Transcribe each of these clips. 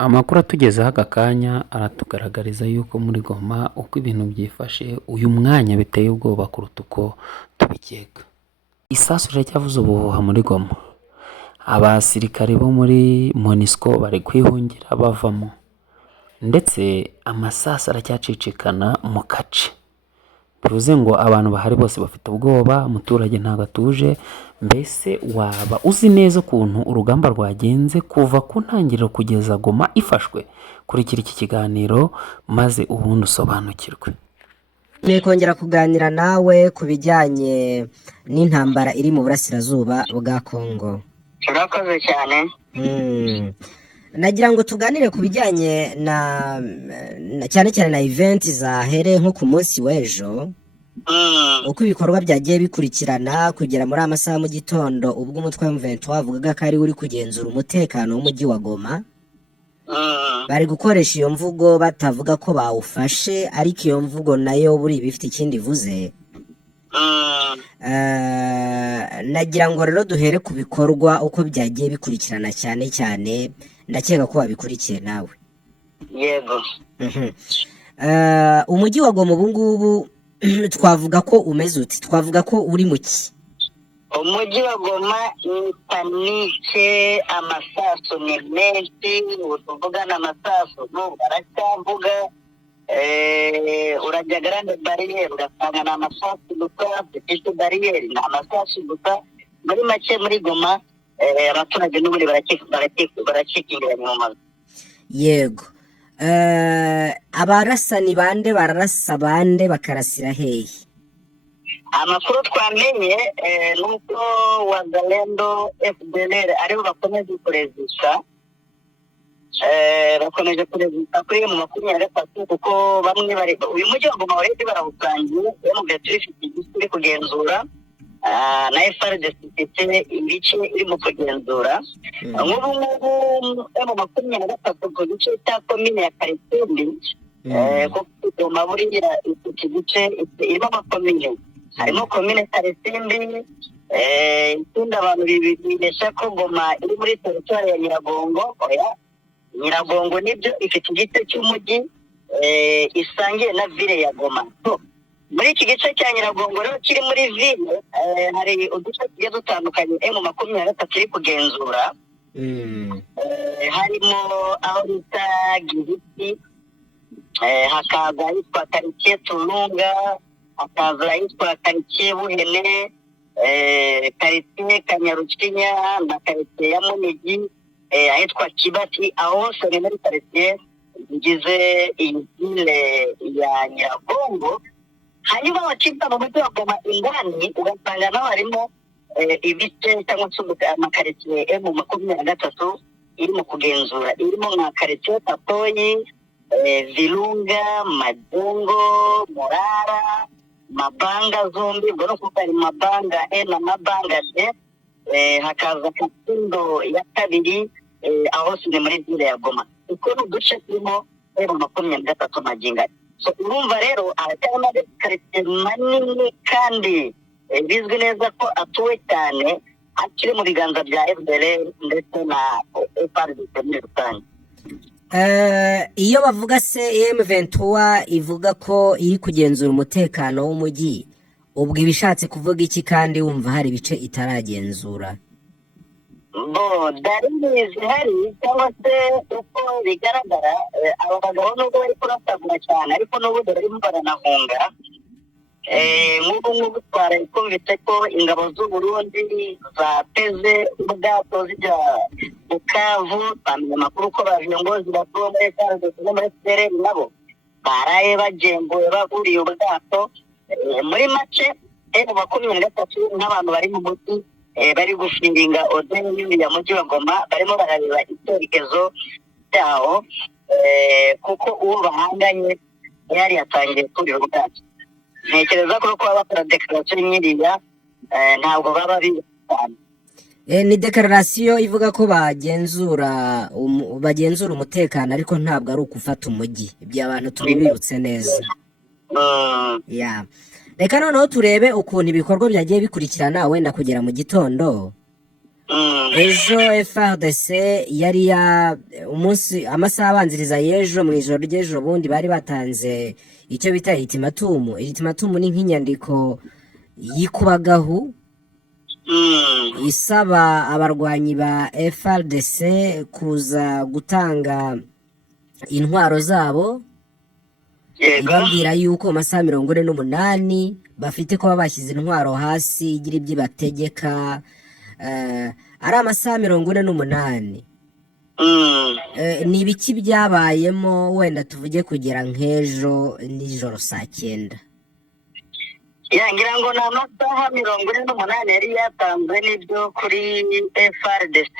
Amakuru atugezeho aka kanya aratugaragariza yuko muri Goma uko ibintu byifashe uyu mwanya biteye ubwoba kuruta uko tubikeka. Isasu riracyavuze ubuhuha muri Goma. Abasirikare bo muri MONUSCO bari kwihungira bavamo, ndetse amasasu aracyacicikana mu kace. Bivuze ngo abantu bahari bose bafite ubwoba, umuturage ntabwo atuje. Mbese waba uzi neza ukuntu urugamba rwagenze kuva ku ntangiriro kugeza Goma ifashwe? Kurikira iki kiganiro maze ubundi usobanukirwe. Ni kongera kuganira nawe ku bijyanye n'intambara iri mu burasirazuba bwa Kongo. Urakoze cyane. Nagira ngo tuganire ku bijyanye cyane cyane na event zahereye nko ku munsi w'ejo, uko ibikorwa byagiye bikurikirana kugera muri amasaha mu gitondo, ubwo umutwe wa M23 wavugaga ko ari uri kugenzura umutekano w'umujyi wa Goma. Bari gukoresha iyo mvugo batavuga ko bawufashe, ariko iyo mvugo nayo buri bifite ikindi ivuze. Nagira ngo rero duhere ku bikorwa uko byagiye bikurikirana, cyane cyane ndakeka ko wabikurikiye nawe. Yego. Umujyi wa Goma ubu ngubu twavuga ko umeze uti, twavuga ko uri mu ki? Umujyi wa Goma ni panike, amasasu ni menshi, utuvugana amasasu baracyavuga. Urajya grande barriere ugasanga ni amasasu gusa, petite barriere ni amasasu gusa. Muri make muri Goma abaturage n'ubundi barakikingiranye mu mazu. Yego. Abarasa ni bande? Bararasa bande? Bakarasira hehe? Amakuru twamenye nuko Wazalendo FDLR aribo bakomeje kurezisha kuri mu 23, kuko bamwe bari uyu mujyi wa Goma wari barawutangiye M23 ifite iri kugenzura na FARDC ifite ibice irimo kugenzura. Nk'ubu ngubu M23 ku gice cya komine ya Karisimbi, kuko Goma buriya iki gice irimo amakomine, harimo komine Karisimbi. Ikindi abantu bibesha ko Goma iri muri teritwari ya Nyiragongo. Nyiragongo nibyo ifite igice cy'umujyi isangiye na ville ya Goma. Muri iki gice cya Nyiragongo rero kiri muri ville hari uduce tugiye dutandukanye M23 iri kugenzura. Harimo aho bita Gihiti, hakaza ahitwa Quartier Turunga, hakaza ahitwa Quartier Buhene, Quartier Kanyarucinya na Quartier ya Munigi, ahitwa Kibati. Aho hose ni muri quartier zigize iyi ville ya Nyiragongo. Hanyuma wakita mu mujyi wa Goma ingani ugasanga naho harimo ibice cyangwa se amakaritiye M23 irimo kugenzura, irimo nka Quartier Tatoyi, Virunga, Majengo, Murara, Mabanga zombi, ubwo no kuko ari Mabanga na Mabanga D. Hakaza Katindo ya kabiri, aho ni muri ville ya Goma. Uko n'uduce turimo M23 maginga. So urumva rero aracyarimo quartier manini kandi bizwi neza ko atuwe cyane, akiri mu biganza bya FDLR ndetse na FARDC muri rusange. Iyo bavuga se M23 ivuga ko iri kugenzura umutekano w'umujyi, ubwo ibishatse kuvuga iki kandi wumva hari ibice itaragenzura? Dalili zihari cyangwa se uko bigaragara, aba bagabo nubwo bari kurasagura cyane ariko n'ubu barimo baranahunga. Nk'ubu ngubu twarakumvise ko ingabo z'u Burundi zateze ubwato zijya Bukavu. Twamenye amakuru ko baviyongozi bakuru muri FARDC no muri FDLR nabo baraye bagenguye baguriye ubwato. Muri make M23 nk'abantu bari mu mujyi bari gufinga odeni ya mujyi wa Goma, barimo barareba icyerekezo cyaho, kuko uwo bahanganye yari yatangiye kurira ubwato. Ntekereza ko kuba bakora declaration nyiriya ntabwo baba cyane. Ni declaration ivuga ko bagenzura umutekano, ariko ntabwo ari ukufata umujyi. Ibyo abantu tubibutse neza. Reka noneho turebe ukuntu ibikorwa byagiye bikurikirana wenda kugera mu gitondo. ejo FARDC yari amasaha abanziriza y'ejo mu ijoro ry'ejo bundi bari batanze icyo bita ultimatum. Ultimatum ni nk'inyandiko y'ikubagahu isaba abarwanyi ba FARDC kuza gutanga intwaro zabo, ibabwira yuko amasaha 48 bafite kuba bashyize intwaro hasi igira ibyo bategeka. Ari amasaha 48. Ni ibiki byabayemo wenda tuvuge kugera nk'ejo nijoro saa 9? ngira ngo ni amasaha 48 yari yatanzwe n'ibyo kuri FARDC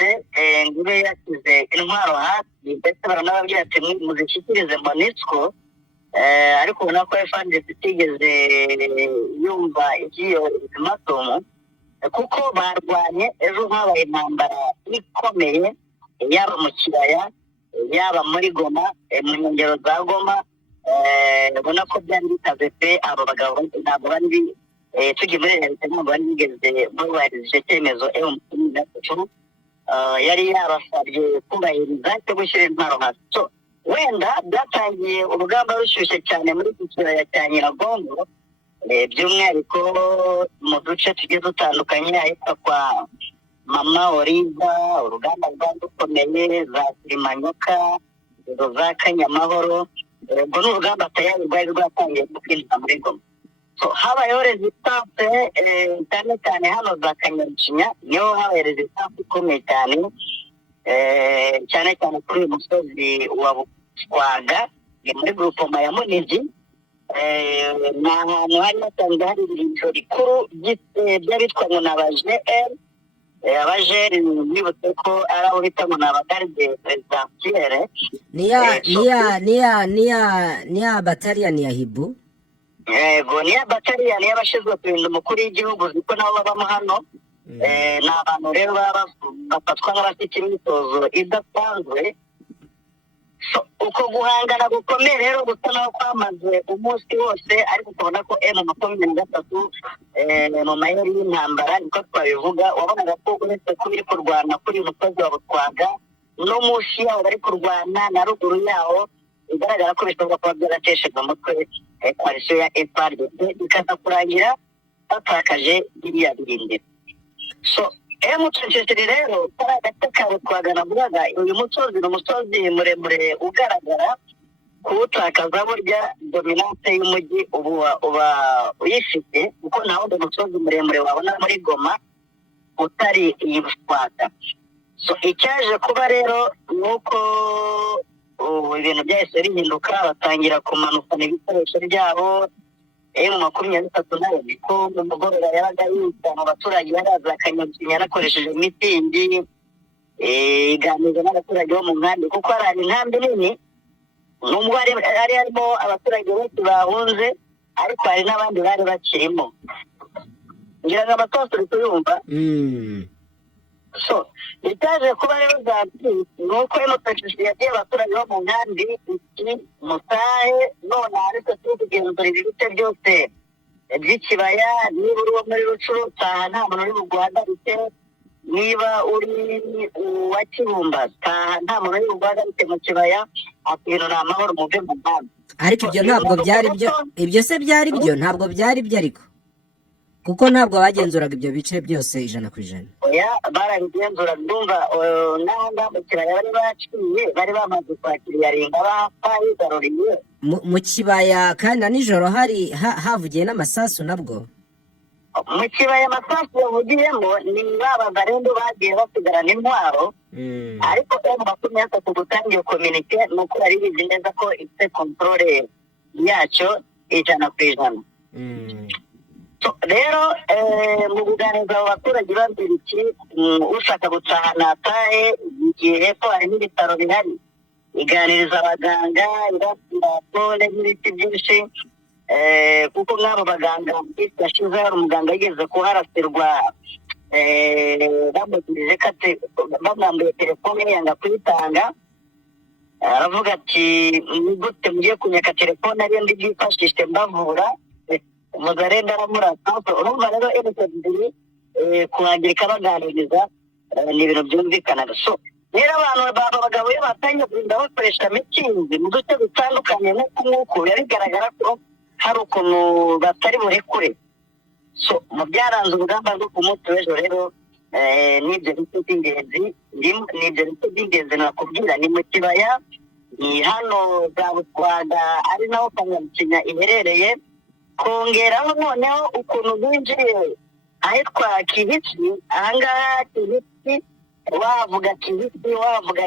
ngo yashyize intwaro hasi, ndetse baranababwira ati muzishyikirize MONUSCO, ariko ubona ko FARDC itigeze yumva iby'iyo ultimatum, kuko barwanye ejo habaye intambara ikomeye, yaba mu kibaya yaba muri Goma, mu nkengero za Goma. Ubona ko byari bitaze pe, abo bagabo ntabwo bari tugiye muri leta, ntabwo bari bigeze bubahiriza icyo cyemezo M23 yari yabasabye kubahiriza cyo gushyira intwaro hasi. So wenda byatangiye urugamba rushyushye cyane muri iki kibaya cya Nyiragongo, by'umwihariko mu duce tugiye dutandukanye, ahitwa kwa Mama Oliva, urugamba rwari rukomeye, za Kilimanyoka, za Kanyamahoro. Ubwo ni urugamba tayari rwari rwatangiye kwinjira muri Goma. So habayeho resistance cyane cyane hano za Kanyarucinya, niho habaye resistance ikomeye cyane, cyane cyane kuri uyu musozi wa Buswaga muri groupement ya Munigi. Ni ahantu hari hasanzwe hari ibirindiro bikuru by'abitwa ngo ni aba-GR. Abajeri bibutse ko ari aho bita ngo ni abagarde presidentielle. Niya bataliyani ya Hibu. Yego, niya bataliyani y'abashinzwe kurinda umukuru w'igihugu, ziko nabo babamo hano. Ni abantu rero bafatwa nk'abafite imyitozo idasanzwe. Uko guhangana gukomeye rero gusa naho kwamaze umunsi wose, ariko ukabona ko M23 mu mayeri y'intambara niko twabivuga. Wabonaga ko uretse ko biri kurwana kuri musozi wa Buswaga, no munsi yaho bari kurwana na ruguru yaho, bigaragara ko bishobora kuba byarateshejwe umutwe koalisiyo ya FARDC, bikaza kurangira batakaje iriya birindiro. So M23 rero kari agace ka Buswaga navugaga, uyu musozi ni umusozi muremure ugaragara kuwutakaza burya dominance y'umujyi uba uyifite, kuko nta wundi musozi muremure wabona muri Goma utari iyi Buswaga. So icyaje kuba rero ni uko ibintu byahise bihinduka, batangira kumanukana ibikoresho byabo. M23 niko mu mugoroba yabaga yita mu baturage baraza Kanyarucinya yarakoresheje mitingi, iganiriza n'abaturage bo mu nkambi, kuko hari inkambi nini, nubwo hari harimo abaturage benshi bahunze, ariko hari n'abandi bari bakirimo. Ngira ngo abaturage turi kuyumva. So itaje kuba rero nuko M23 yagiye abaturage bo mu nkambi mutahe, none ariko tugenzura ibice byose by'ikibaya. Niba uri muri Rucuru taha, nta muntu uri buguhagarike. Niba uri wa Kibumba taha, nta muntu uri buguhagarike mu kibaya. Ibintu ni amahoro muve mu nkambi. Ariko ibyo ntabwo byari byo, ibyo se byari byo? Ntabwo byari byo, ariko kuko ntabwo bagenzuraga ibyo bice byose 100%. Barabigenzura, ndumva naho mu kibaya bari baciye, bari bamaze kwakira ringa bayigaruriye mu kibaya. Kandi na nijoro hari havugiye n'amasasu nabwo. Mu kibaya amasasu yavugiyemo ni babagarendo bagiye basigarana intwaro, ariko M23 gutangiye komunike nuko ari bizi neza ko ifite controle yacyo 100%. Rero mu kuganiriza abo baturage babwira iki, ushaka gutahana atahe, igihe hepfo hari n'ibitaro bihari, iganiriza abaganga, ibabwira ko n'ibiti byinshi, kuko nk'abo baganga yashize hari umuganga yigeze kuharasirwa, bamugirije kate bamwambuye telefone yanga kuyitanga. Aravuga ati ni gute mugiye kunyaka telefone ariyo ndi bwifashishe mbavura? Umugore ndaramurasa. Urumva rero M23 kuhagirika baganiriza ni ibintu byumvikana. So rero abantu abagabo iyo batangiye kugenda bakoresha mitingi mu duce dutandukanye nk'uku biba bigaragara ko hari ukuntu batari burekure. So mu byaranze urugamba rwo ku munsi w'ejo rero n'ibyo bice by'ingenzi nakubwira ni mu kibaya, ni hano za Butwaga ari naho Kanyarucinya iherereye, kongeraho noneho ukuntu binjiye ahitwa Kihisi. Ahangaha Kihisi wavuga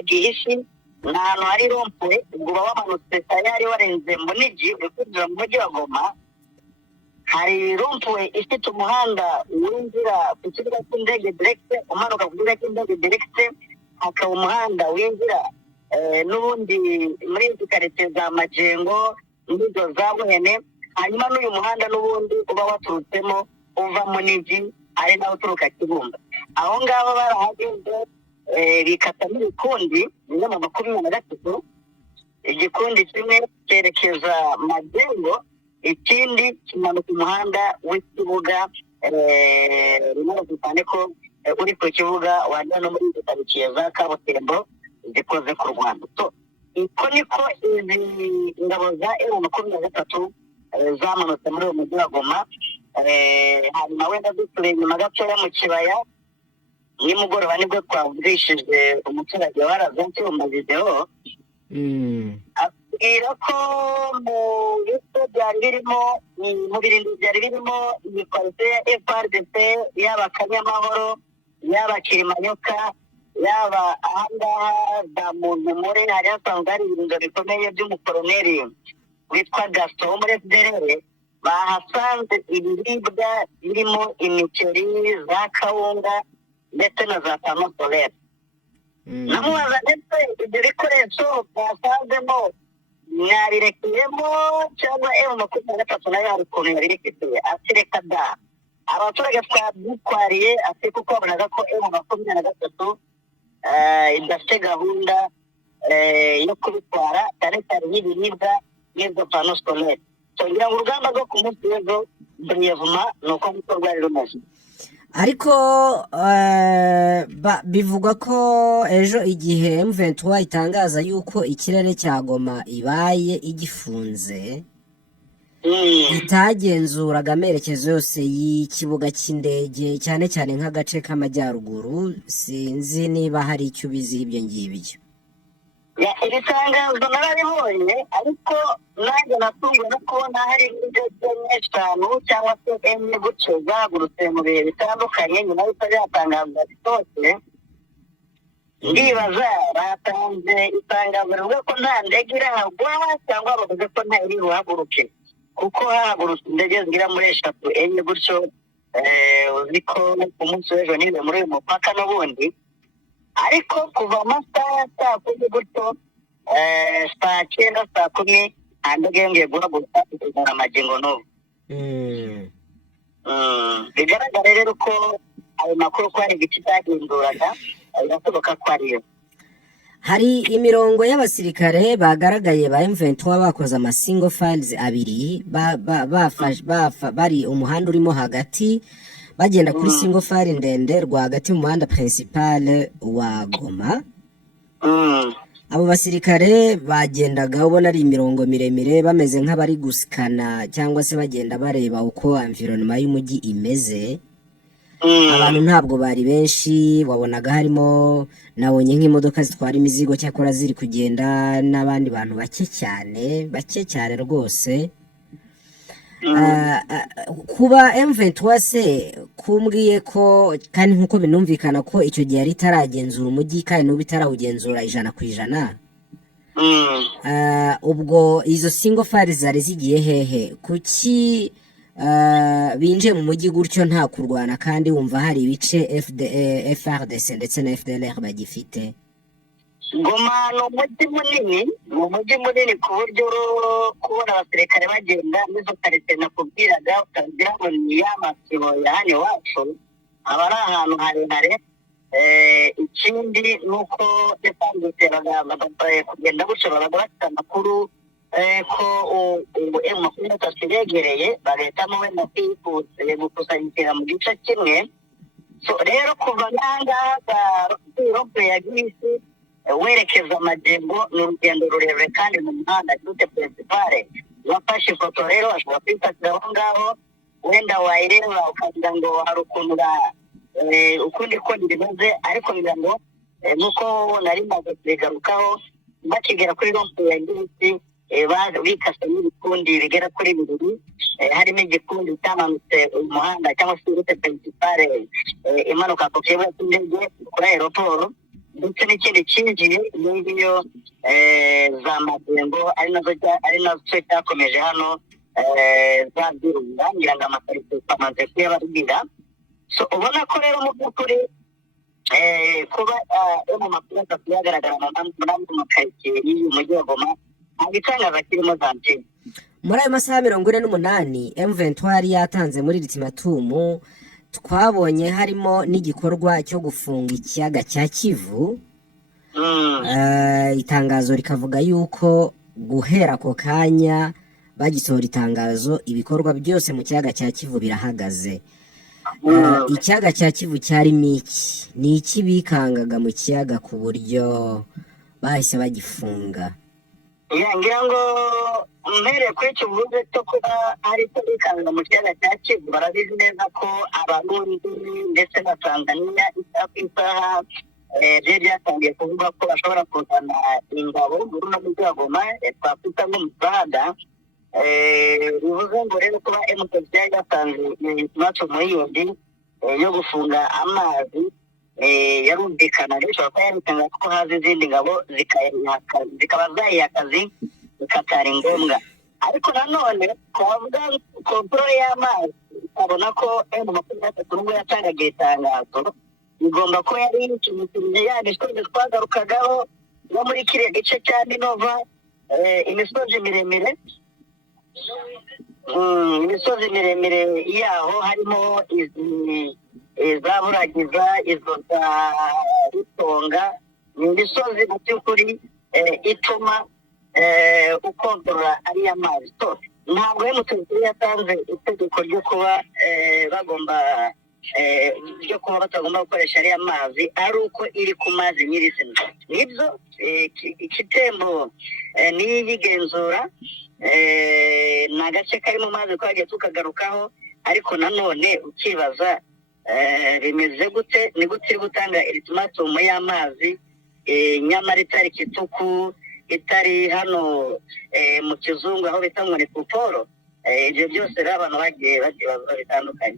Kihisi ni ahantu hari rompwe, ubwo uba wamanutse tayari warenze Munigi uri kwinjira mu mujyi wa Goma. Hari rompwe ifite umuhanda winjira ku kibuga cy'indege direct, umanuka ku kibuga cy'indege direct, hakaba umuhanda winjira n'ubundi muri izi karitsiye za Majengo n'izo za Buhene, hanyuma n'uyu muhanda n'ubundi uba waturutsemo uva Munigi ari nawe uturuka Kibumba. Aho ngaho barahageze bikatamo ibikundi bimwe mu 23, igikundi kimwe cyerekeza Majengo, ikindi kimanuka umuhanda w'ikibuga rimwe cyane ko uri ku kibuga wajya no muri izi karitsiye za Kabutembo zikoze ku Rwanda. So iko niko izi ngabo za M23 zamanutse muri uwo mujyi wa Goma. Hanyuma wenda dusubiye inyuma gatoya mu kibaya, nimugoroba nibwo twavugishije umuturage warazonse mu video abwira ko mu bice byari birimo mu birindiro byari birimo imikorite ya FRDC, yaba Kanyamahoro, yaba Kirimanyoka, yaba ahangaha za Muntumure, hari hasanzwe hari ibirindiro bikomeye by'umukoroneri witwa Gaston wo muri FDLR. Bahasanze ibiribwa birimo imiceri, za kawunga ndetse na za pano solaire. Namubaza ndetse ibyo bikoresho basanzemo mwabirekeyemo cyangwa M23 nayo hari ukuntu yabirekeye? Ati reka da, abaturage twabyitwariye, ati kuko babonaga ko M23 idafite gahunda yo kubitwara cyane cyane y'ibiribwa n'izo pano solaire. Ngira ngo urugamba rwo ku munsi w'ejo brièvement ni uko niko rwari rumeze. Ariko bivugwa ko ejo igihe M23 itangaza yuko ikirere cya Goma ibaye igifunze, itagenzuraga amerekezo yose y'ikibuga cy'indege cyane cyane nk'agace k'amajyaruguru. Sinzi niba hari icyo ubiziho ibyo ngibyo. Iri tangazo nararibonye, ariko nanjye natunguwe no kubona hari indege eshanu cyangwa se enye gutyo zahagurutse mu bihe bitandukanye nyuma y'uko byatangazwa bitose. Ndibaza batanze itangazo rivuga ko nta ndege irahagwa cyangwa bavuze ko nta iri buhaguruke, kuko hahagurutse indege zigera muri 3 enye gutyo. Uzi ko ku munsi w'ejo niwe muri uyu mupaka n'ubundi, ariko kuva amasaha ya saa 10 gutyo saa 9 saa 10 nta ndege yongeye guhaguruka kugeza Majengo n'ubu. Bigaragara rero ko ayo makuru ko hari igice cyaginduraga, birashoboka ko ariyo. Hari imirongo y'abasirikare bagaragaye ba M23 bakoze amasingle files abiri bari umuhanda urimo hagati bagenda kuri single file ndende rwagati mu muhanda principal wa Goma. Abo basirikare bagendaga ubona ari imirongo miremire bameze nk'abari gusikana cyangwa se bagenda bareba uko environment y'umujyi imeze. Abantu ntabwo bari benshi, wabonaga harimo nabonye nk'imodoka zitwara imizigo cyakora ziri kugenda n'abandi bantu bake cyane rwose. Kuba M23 se kumbwiye ko kandi nkuko binumvikana ko icyo gihe ari taragenzura umujyi kandi n'ubu itarawugenzura 100%. Ubwo izo single files zari zigiye hehe? Kuki binje mu mujyi gutyo nta kurwana kandi wumva hari ibice FRDC ndetse na FDLR bagifite? Goma ni umujyi munini ku buryo kubona abasirikare bagenda n'izo karitsiye nakubwiraga ukagira ngo ni y'amasibo ya hano iwacu, aba ari ahantu harehare. Ikindi ni uko kugenda gutyo baba bafite amakuru ko M23 yegereye, bagahitamo wenda gukusanyikira mu gice kimwe. so rero kuva nangaha rope ya gisi werekeza Majengo ni urugendo rurerure kandi mu muhanda dute principale wafashe ifoto rero ashobora kwifatira aho ngaho wenda wayireba ukagira ngo hari ukuntu ukundi ko bimeze ariko ngira ngo nuko nari maze kubigarukaho bakigera kuri rope ya gisi bikase n'ibikundi bigera kuri bibiri harimo igikundi cyamanutse umuhanda cyangwa se route principale imanuka ku kibuga cy'indege kuri aeroport ndetse n'ikindi kinjiye n'iyo za Majengo ari nazo cyakomeje hano za Virunga ngira ngo amakarito amaze kuyababwira so ubona ko rero mu by'ukuri kuba mu makuru atatu yagaragara mu makaritsiye y'uyu mujyi wa Goma ntabwo itangaza kirimo zanjye. Muri ayo masaha 48 M23 yatanze muri ultimatum twabonye harimo n'igikorwa cyo gufunga ikiyaga cya Kivu. Itangazo rikavuga yuko guhera ko kanya bagisohora itangazo ibikorwa byose mu kiyaga cya Kivu birahagaze. Ikiyaga cya Kivu cyarimo ni iki bikangaga mu kiyaga ku buryo bahise bagifunga? Ngira ngo mbere kuri icyo uvuze cyo kuba ari cyo bikanga mu kiyaga cya Kivu barabizi neza ko Abarundi ndetse na Tanzania isaha byatangiye kuvuga ko bashobora kuzana ingabo muri uno mujyi wa Goma twakwita nk'umusaga bivuze ngo rero kuba M23 yatanze ultimatum yindi yo gufunga amazi yarumvikana rero ko yaritanga ko haza izindi ngabo zikaba zayiha akazi zikatari ngombwa ariko nanone kuvuga kontrole y'amazi abona ko M23 nubwo yatangaga itangazo igomba ko yari ikintu yanditswe twagarukagaho no muri kiriya gice cya Minova imisozi miremire yaho harimo za Buragiza izo za Rutonga ni imisozi mu by'ukuri ituma ukontorora ariya mazi ntabwo M23 yatanze itegeko ryo kuba batagomba gukoresha ariya mazi ari uko iri ku mazi nyirizina nibyo ikitembo n'iyigenzura ni agace kari mu mazi twagiye tukagarukaho ariko nanone ukibaza bimeze gute ni gute iri gutanga ultimatum y'amazi nyamara itari Kituku itari hano mu Kizungu aho bita ngo ni Kuporo ibyo byose rero abantu bagiye bazibaza bitandukanye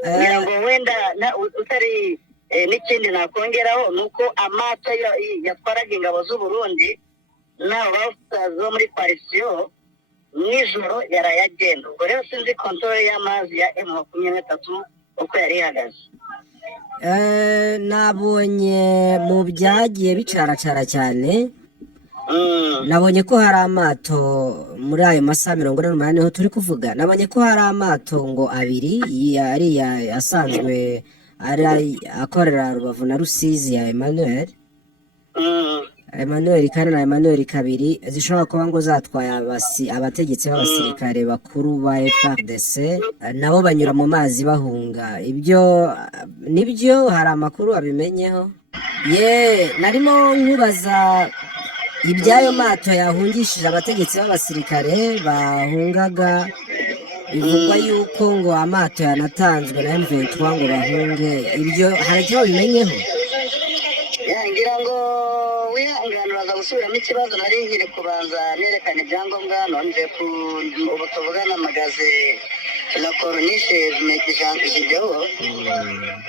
ngira ngo wenda utari n'ikindi nakongeraho ni uko amato yatwaraga ingabo z'u Burundi n'abo basaza muri Parisiyo nijoro yarayagenda ubwo rero sinzi kontrole y'amazi ya M23 uko yari ihagaze. Nabonye mu byagiye bicaracara cyane nabonye ko hari amato muri ayo masaha 48 niho turi kuvuga nabonye ko hari amato ngo abiri yari asanzwe ari akorera Rubavu na Rusizi ya Emmanuel kandi na Emmanuel kabiri zishobora kuba ngo zatwaye abategetsi b'abasirikare bakuru ba FARDC nabo banyura mu mazi bahunga ibyo nibyo hari amakuru abimenyeho narimo nkubaza ibyayo mato yahungishije abategetsi b'abasirikare bahungaga bivugwa yuko ngo amato yanatanzwe na M23 ngo bahunge ibyo hari icyo bimenyeho ngira ngo wihangana uraza gusubiramo ikibazo nari nkiri kubanza nerekana ibyangombwa nonje ubu tuvugana magaze la corniche mekijangijeho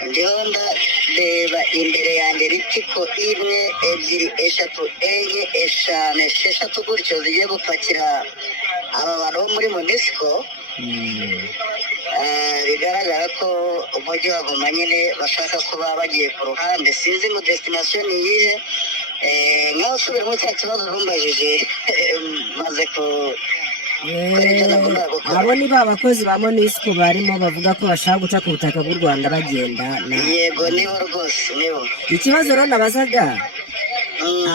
ndiho ndareba imbere yanjye ritiko imwe ebyiri eshatu enye eshanu esheshatu gutyo zigiye gupakira aba bantu bo muri Monisco bigaragara ko umujyi wa Goma nyine bashaka kuba bagiye ku ruhande sinzi ngo destination ni iyihe nkaho usubiramo cya kibazo rumbajije maze ku abo ni ba bakozi ba Monisco barimo bavuga ko bashaka guca ku butaka bw'u Rwanda bagenda yego nibo rwose nibo ikibazo rero nabazaga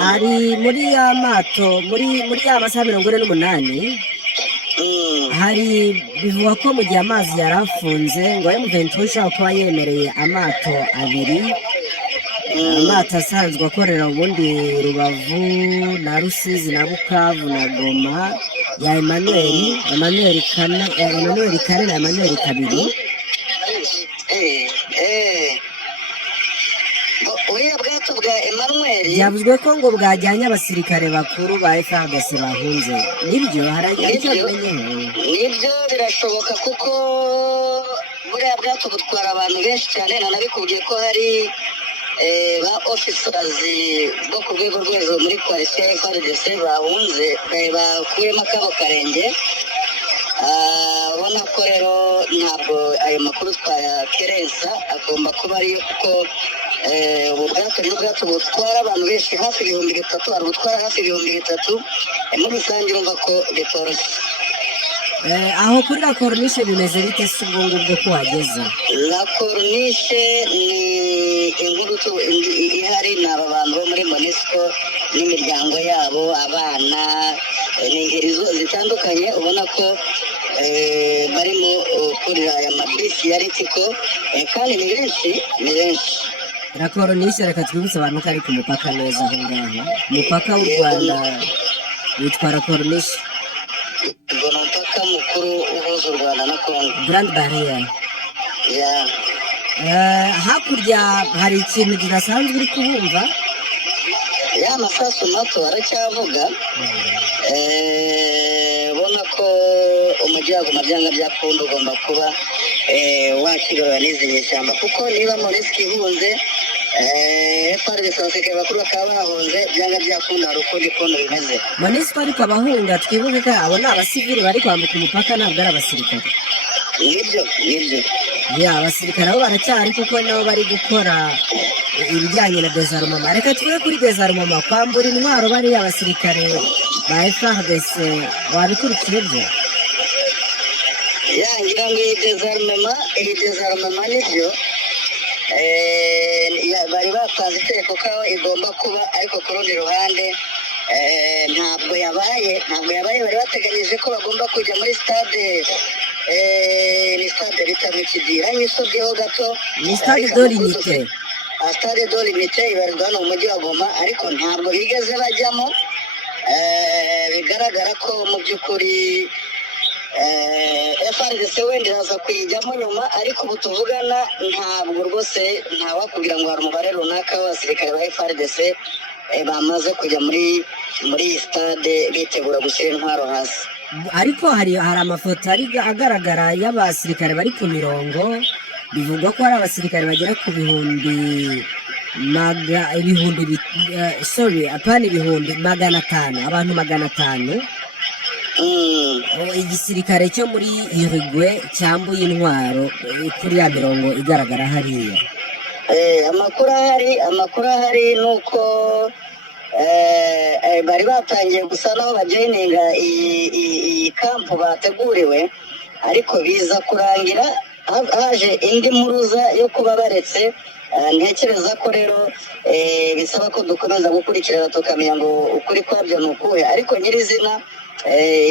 hari muri ya mato muri ya masaha 48 hari bivugwa ko mu gihe amazi yari afunze ngo M23 ishobora kuba yemereye amato abiri, amato asanzwe akorera ubundi Rubavu na Rusizi na Bukavu na Goma ya Emmanuel Kane na Emmanuel Kabiri. Uriya bwato bwa Emmanuel byavuzwe ko ngo bwajyanye abasirikare bakuru ba FARDC bahunze. Nibyo nibyo birashoboka kuko buriya bwato butwara abantu benshi cyane. Nanabikubwiye ko hari ba officers bo ku rwego rwo hejuru muri coalition ya FARDC bahunze bakuyemo akabo karenge. Ubona ko rero ntabwo ayo makuru twayakerensa, agomba kuba ariyo kuko ubu bwato ni ubwato butwara abantu benshi hafi 3,000, hari ubutwara hafi 3,000. Muri rusange urumva ko bitoroshye. Aho kuri la corniche bimeze bite se ubwo ngubwo ko wageze? La corniche ni inkuru ihari, ni aba bantu bo muri MONUSCO n'imiryango yabo, abana, ni ingeri zitandukanye. Ubona ko barimo kurira aya mabisi ya Ritiko, kandi ni benshi. La corniche reka twibutse abantu ko ari ku mupaka neza aho ngaho, umupaka w'u Rwanda witwa la corniche. Ngo ni umupaka mukuru uhuza u Rwanda na Congo, Grand Barrier. Hakurya hari ikintu kidasanzwe uri kubumva? Ya masasu mato aracyavuga. Ubona ko umujyi wa Goma byanga byakunda ugomba kuba wakigorora n'izi nyeshyamba, kuko niba MONUSCO ihunze FARDC abasirikare bakuru bakaba bahunze, byanga byakunda hari ukundi kuntu bimeze. MONUSCO ariko abahunga twibuke ko abo ni abasivili bari kwambuka umupaka, ntabwo ari abasirikare. Nibyo abasirikare abo baracyari kuko nabo bari gukora ibijyanye na désarmement. Reka tuvuge kuri désarmement, kwambura intwaro bariya abasirikare ba FARDC wabikurikiye byo? Ngira ngo iyi désarmement nibyo bari bapanze itegeko ko igomba kuba, ariko ku rundi ruhande ntabwo yabaye. Bari bateganyije ko bagomba kujya muri stade, ni stade bita Mikidira, nyisubyeho gato, ni stade de l'unité. Stade de l'unité ibarizwa hano mu mujyi wa Goma, ariko ntabwo bigeze bajyamo. Bigaragara ko mu by'ukuri FARDC wenda iraza kuyijyamo nyuma, ariko ubu tuvugana ntabwo rwose ntawakubwira ngo hari umubare runaka w'abasirikare ba FARDC bamaze kujya muri iyi stade bitegura gushyira intwaro hasi. Ariko hari amafoto agaragara y'abasirikare bari ku mirongo, bivugwa ko hari abasirikare bagera ku magana atanu, abantu 500. Igisirikare cyo muri Uruguay cyambuye intwaro kuri ya mirongo igaragara hariya. Amakuru ahari ni uko bari batangiye gusa naho bajoyininga iyi kampu bateguriwe, ariko biza kurangira haje indi muruza yo kuba baretse. Ntekereza ko rero bisaba ko dukomeza gukurikirana tukamenya ngo ukuri kwabyo ni ukuhe, ariko nyirizina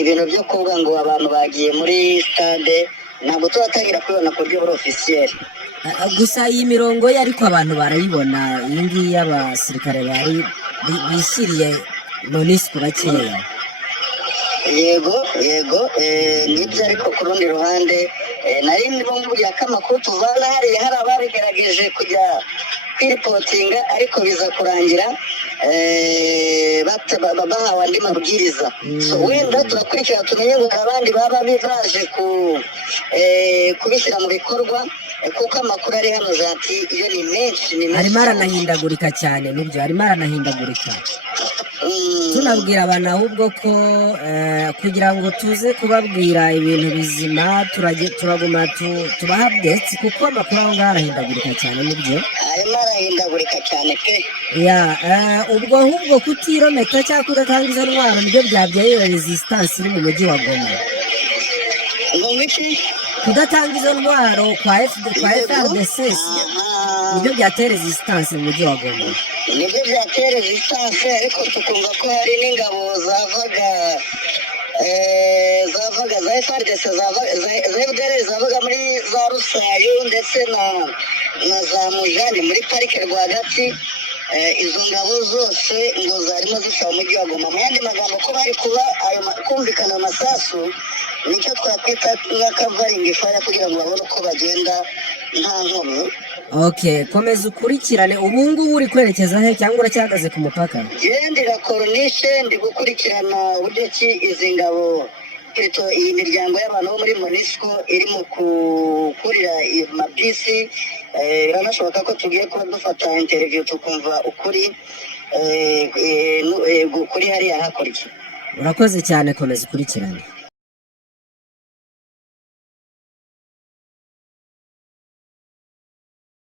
ibintu byo kuvuga ngo abantu bagiye muri stade ntabwo turatangira kubibona ku buryo buri ofisiyeri. Gusa iyi mirongo ye ariko abantu barayibona, iyi ngiyi y'abasirikare bari bishyiriye MONUSCO bakeya. Yego nibyo, ariko ku rundi ruhande nari ndimo mvugira ko amakuru tuvana hariya hari ababigerageje kujya kwiripotinga, ariko biza kurangira bahawe andi mabwiriza. Wenda turakurikira tumenye ngo abandi baba baje kubishyira mu bikorwa, kuko amakuru ari hano jati iyo ni menshi. Arimo aranahindagurika cyane, nibyo arimo aranahindagurika. Tunabwira abantu ahubwo ko kugira ngo tuze kubabwira ibintu bizima turaguma tubaha updates, kuko amakuru aho ngaho arahindagurika cyane. Nibyo arimo arahindagurika cyane pe. Ubwo ahubwo kutiromeka cyangwa kudatanga izo ntwaro nibyo byabyaye resistance iri mu mujyi wa Goma. Kudatanga izo ntwaro kwa FARDC nibyo byateye resistance mu mujyi wa Goma. Nibyo byateye resistance, ariko tukumva ko hari n'ingabo zavaga FRDC za FDL zabaga muri za Rusayo ndetse na za Mujani muri parike rwagati. Izo ngabo zose ngo zarimo zisaba umujyi wa Goma. Mu yandi magambo ko bari kuba kumvikana amasasu, nicyo twakwita nk'akavaringi faya kugira ngo babone uko bagenda nta nkomyi. Okay, komeza ukurikirane. Ubu ngubu uri kwerekeza he cyangwa uracyahagaze ku mupaka? Gendera koronishe ndi gukurikirana uburyo ki izi ngabo iyi miryango y'abantu bo muri MONUSCO irimo kurira amabisi. Biranashoboka ko tugiye kuba dufata interview tukumva ukuri hariya hakurya. Urakoze cyane, komeza ukurikirane.